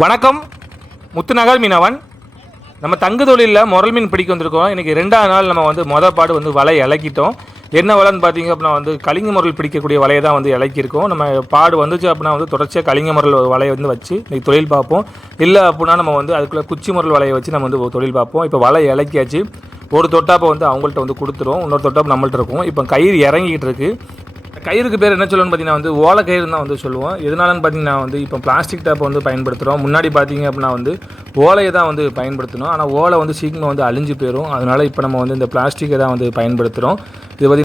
வணக்கம். முத்துநகர் மீனவன். நம்ம தங்கு தொழிலில் முரல் மீன் பிடிக்க வந்திருக்கோம். இன்றைக்கி ரெண்டாவது நாள் நம்ம வந்து மொதல் பாடு வந்து வலை இலக்கிட்டோம். என்ன வலைன்னு பார்த்தீங்க அப்படின்னா வந்து கலிங்க முரல் பிடிக்கக்கூடிய வலையை தான் வந்து இலக்கியிருக்கோம். நம்ம பாடு வந்துச்சு அப்படின்னா வந்து தொடர்ச்சியாக கலிங்க முரல் வலையை வந்து வச்சு இன்றைக்கி தொழில் பார்ப்போம். இல்லை அப்படின்னா நம்ம வந்து அதுக்குள்ளே குச்சி முரல் வலையை வச்சு நம்ம வந்து தொழில் பார்ப்போம். இப்போ வலை இலக்கியாச்சு. ஒரு தொட்டாப்பை வந்து அவங்கள்ட்ட வந்து கொடுத்துரும். இன்னொரு தொட்டாப்பு நம்மள்ட்ட இருக்கும். இப்போ கயிறு இறங்கிக்கிட்டு இருக்குது கயிறுக்கு பேர் என்ன சொல்லுவோம்னு பார்த்தீங்கன்னா வந்து ஓலை கயிறு தான் வந்து சொல்லுவோம். எதனாலன்னு பார்த்தீங்கன்னா வந்து இப்போ பிளாஸ்டிக் டேப்பை வந்து பயன்படுத்துகிறோம் முன்னாடி பார்த்தீங்க அப்படின்னா வந்து ஓலையை தான் வந்து பயன்படுத்தணும். ஆனால் ஓலை வந்து சீக்கிரம் வந்து அழிஞ்சு போயிடும் அதனால் இப்போ நம்ம வந்து இந்த பிளாஸ்டிக்கை தான் வந்து பயன்படுத்துகிறோம் இது பற்றி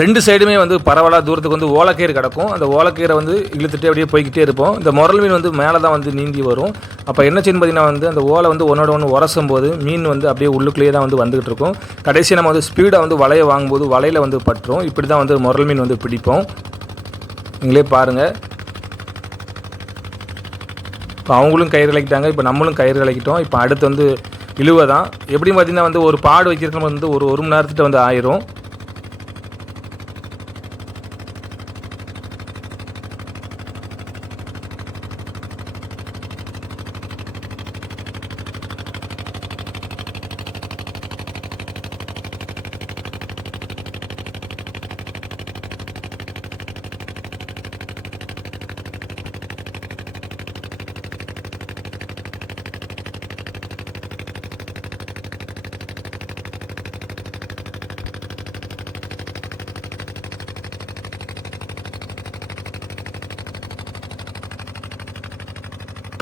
ரெண்டு சைடுமே வந்து பரவலாக தூரத்துக்கு வந்து ஓலக்கீர் கிடக்கும். அந்த ஓலக்கீரை வந்து இழுத்துட்டு அப்படியே போய்கிட்டே இருப்போம். இந்த முரல் மீன் வந்து மேலே தான் வந்து நீந்தி வரும். அப்போ என்ன செய்யணும் பார்த்தீங்கன்னா வந்து அந்த ஓலை வந்து ஒன்றோட ஒன்று உரசும் போது மீன் வந்து அப்படியே உள்ளுக்குள்ளேயே தான் வந்து வந்துகிட்டு இருக்கும். கடைசி நம்ம வந்து ஸ்பீடாக வந்து வலையை வாங்கும்போது வலையில் வந்து பட்டுரும். இப்படி தான் வந்து முரல் மீன் வந்து பிடிப்போம். நீங்களே பாருங்கள் இப்போ அவங்களும் கயிறு இலக்கிட்டாங்க இப்போ நம்மளும் கயிறு இலக்கிட்டோம் இப்போ அடுத்து வந்து இழுவை தான் எப்படின்னு பார்த்தீங்கன்னா வந்து ஒரு பாடு வைக்கிறதுக்கு வந்து ஒரு ஒரு மணி நேரத்துக்கு வந்து ஆயிரும்.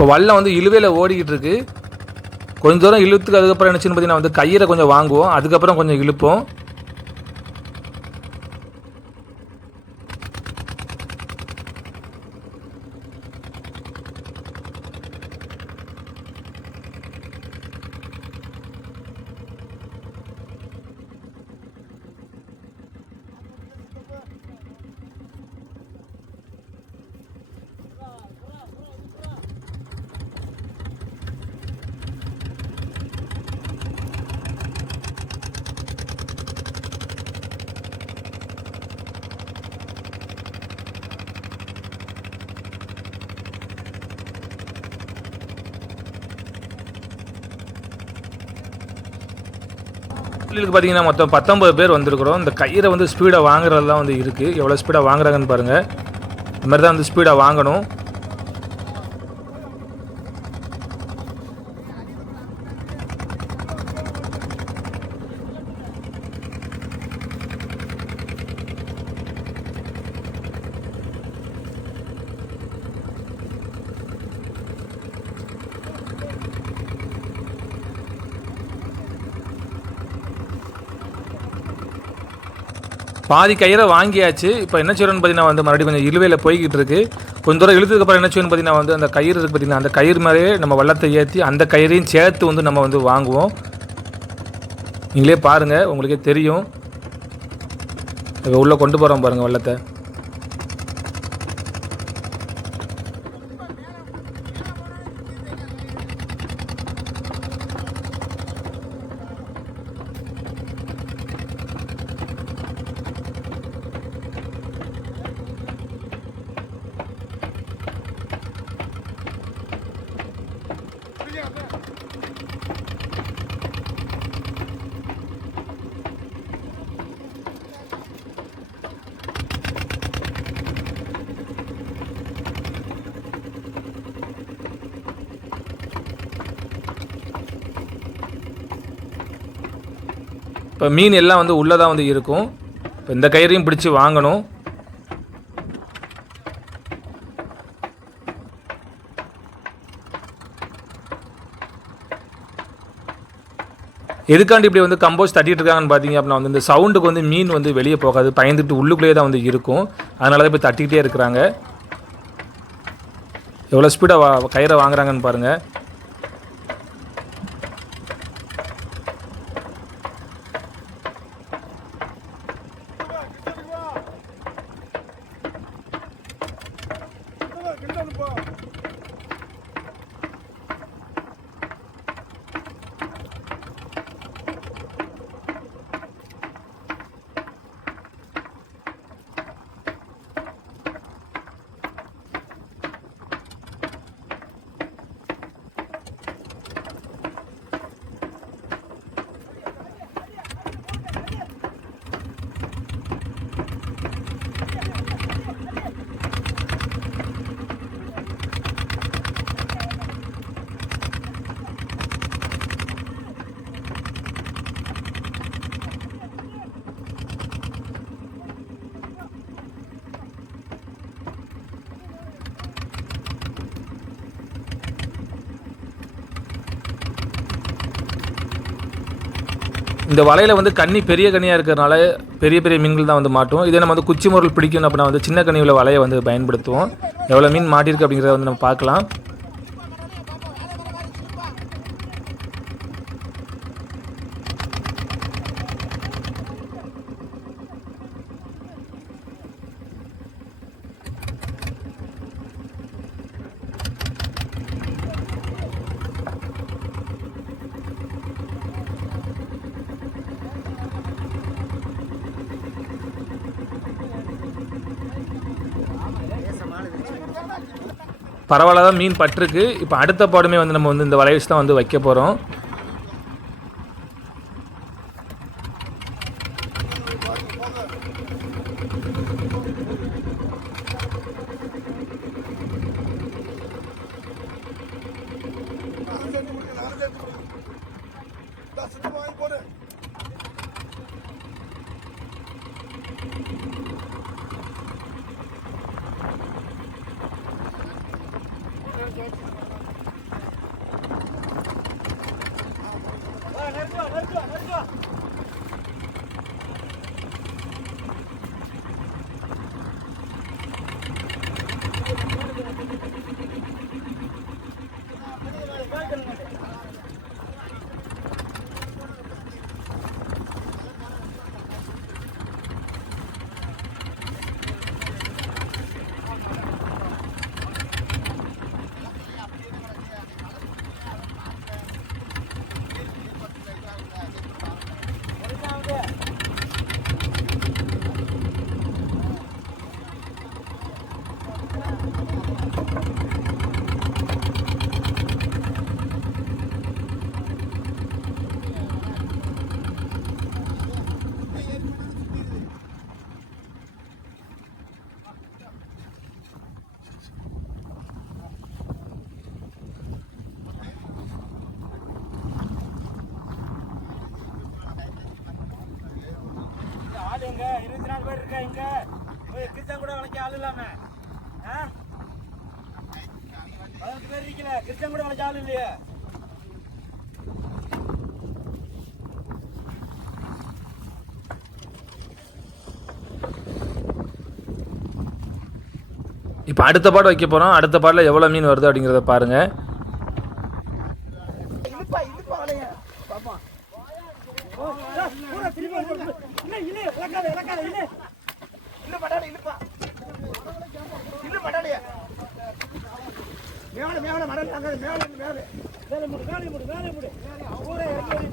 இப்போ வல்லம் வந்து இழுவையில் ஓடிக்கிட்டு இருக்கு கொஞ்ச தூரம் இழுத்துக்கு அதுக்கப்புறம் என்னச்சுன்னு பார்த்தீங்கன்னா வந்து கயிறை கொஞ்சம் வாங்குவோம். அதுக்கப்புறம் கொஞ்சம் இழுப்போம். தொழிலுக்கு பார்த்தீங்கன்னா மொத்தம் பத்தொம்பது பேர் வந்திருக்கிறோம். இந்த கயிறை வந்து ஸ்பீடாக வாங்குறது தான் வந்து இருக்குது எவ்வளோ ஸ்பீடாக வாங்குறாங்கன்னு பாருங்கள் இந்த மாதிரி தான் வந்து ஸ்பீடாக வாங்கணும். பாதி கயிறை வாங்கியாச்சு. இப்போ என்ன செய்யணும்னு பார்த்தீங்கன்னா வந்து மறுபடியும் கொஞ்சம் இழுவையில் போய்கிட்டு இருக்கு. கொஞ்ச தூரம் இழுத்ததுக்கப்புறம் என்ன செய்யணும்னு பார்த்தீங்கன்னா வந்து அந்த கயிறு இருக்குது பார்த்தீங்கன்னா அந்த கயிறு மாதிரியே நம்ம வள்ளத்தை ஏற்றி அந்த கயிறையும் சேர்த்து வந்து நம்ம வந்து வாங்குவோம். நீங்களே பாருங்கள் உங்களுக்கே தெரியும். இப்போ உள்ளே கொண்டு போகிறோம் பாருங்கள் வள்ளத்தை. இப்போ மீன் எல்லாம் வந்து உள்ளே தான் வந்து இருக்கும். இப்போ இந்த கயிறையும் பிடிச்சி வாங்கணும். எதுக்காண்டி இப்படி வந்து கம்போஸ் தட்டிட்டு இருக்காங்கன்னு பார்த்தீங்க அப்படின்னா வந்து இந்த சவுண்டுக்கு வந்து மீன் வந்து வெளியே போகாது. பயந்துட்டு உள்ளுக்குள்ளேயே தான் வந்து இருக்கும். அதனால தான் இப்போ தட்டிக்கிட்டே இருக்கிறாங்க. எவ்வளோ ஸ்பீடாக வா கயிறை வாங்குறாங்கன்னு பாருங்கள் இந்த வலையில் வந்து கண்ணி பெரிய கனியாக இருக்கிறனால பெரிய பெரிய மீன்கள் தான் வந்து மாட்டும். இதே நம்ம வந்து குச்சி முரல் பிடிக்கணும் அப்படின்னா வந்து சின்ன கனியில் வலையை வந்து பயன்படுத்துவோம். எவ்வளோ மீன் மாட்டிருக்கு அப்படிங்கிறத வந்து நம்ம பார்க்கலாம். பரவாயில்ல தான் மீன் பட்டிருக்கு. இப்போ அடுத்த பாடுமே வந்து நம்ம வந்து இந்த வலை வச்சு தான் வந்து வைக்க போகிறோம் ஆள் பதினெட்டு கிருஷ்ணன் கூட வளைச்சாலும் ஆள் இல்லையே. இப்போ அடுத்த பாட்டு வைக்க போகிறோம் அடுத்த பாட்டில் எவ்வளோ மீன் வருது அப்படிங்கிறத பாருங்கள் இழுப்பா இழுப்பா வளைய பாப்பா ஓ, ஏய், பூரா திரும்பி வந்து விடு. இல்ல இல்ல இலக்காத இலக்காத இல்ல இல்ல பட்டாடி இழுப்பா இல்ல பட்டாடியா மேல மேலே மடல் மேலே மேல மேலே. முடி மேலே முடி முடு மேல முடு. பூரா இறக்கி வை.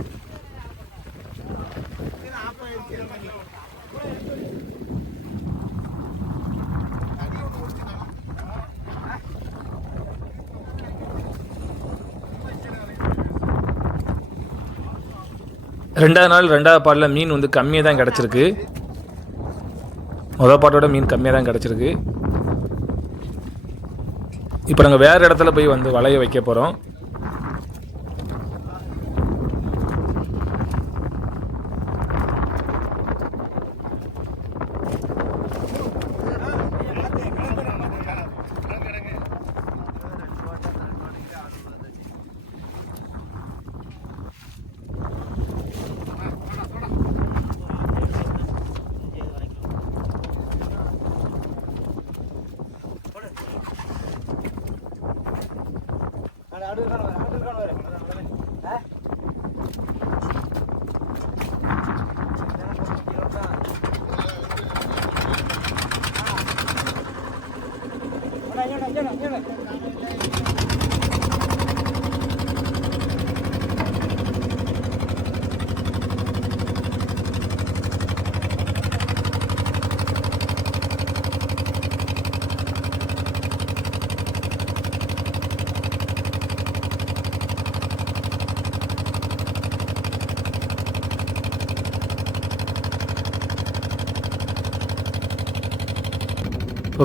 ரெண்டாவது நாள் ரெண்டாவது பாட்டில் மீன் வந்து கம்மியாக தான் கிடச்சிருக்கு. மொதல் பாட்டோட மீன் கம்மியாக தான் கிடச்சிருக்கு. இப்போ நாங்கள் வேறு இடத்துல போய் வந்து வலையை வைக்க போகிறோம்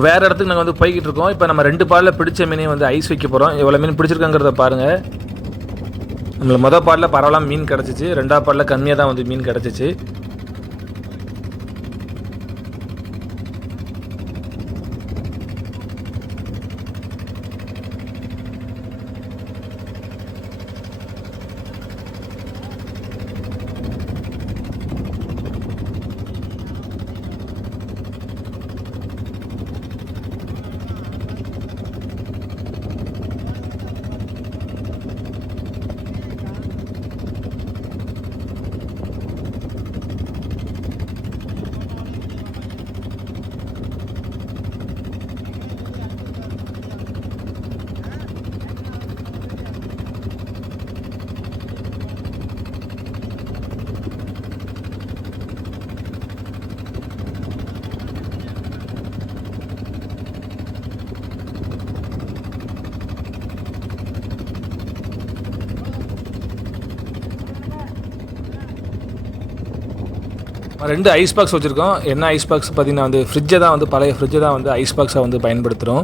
வேறு இடத்துக்கு நாங்கள் வந்து போய்கிட்டு இருக்கோம். இப்போ நம்ம ரெண்டு பாலில் பிடிச்ச மீனையும் வந்து ஐஸ் வைக்க போகிறோம் எவ்வளோ மீன் பிடிச்சிருக்காங்கிறத பாருங்கள் நம்மளுக்கு மொதல் பாலில் பரவலாக மீன் கிடச்சிச்சு. ரெண்டாவது பாலில் கம்மியாக தான் வந்து மீன் கிடச்சிச்சு. ரெண்டு ஐஸ் பாக்ஸ் வச்சுருக்கோம். என்ன ஐஸ் பாக்ஸ் பார்த்தீங்கன்னா வந்து ஃப்ரிட்ஜை தான் வந்து பழைய ஃப்ரிட்ஜை தான் வந்து ஐஸ் பாக்ஸாக வந்து பயன்படுத்துகிறோம்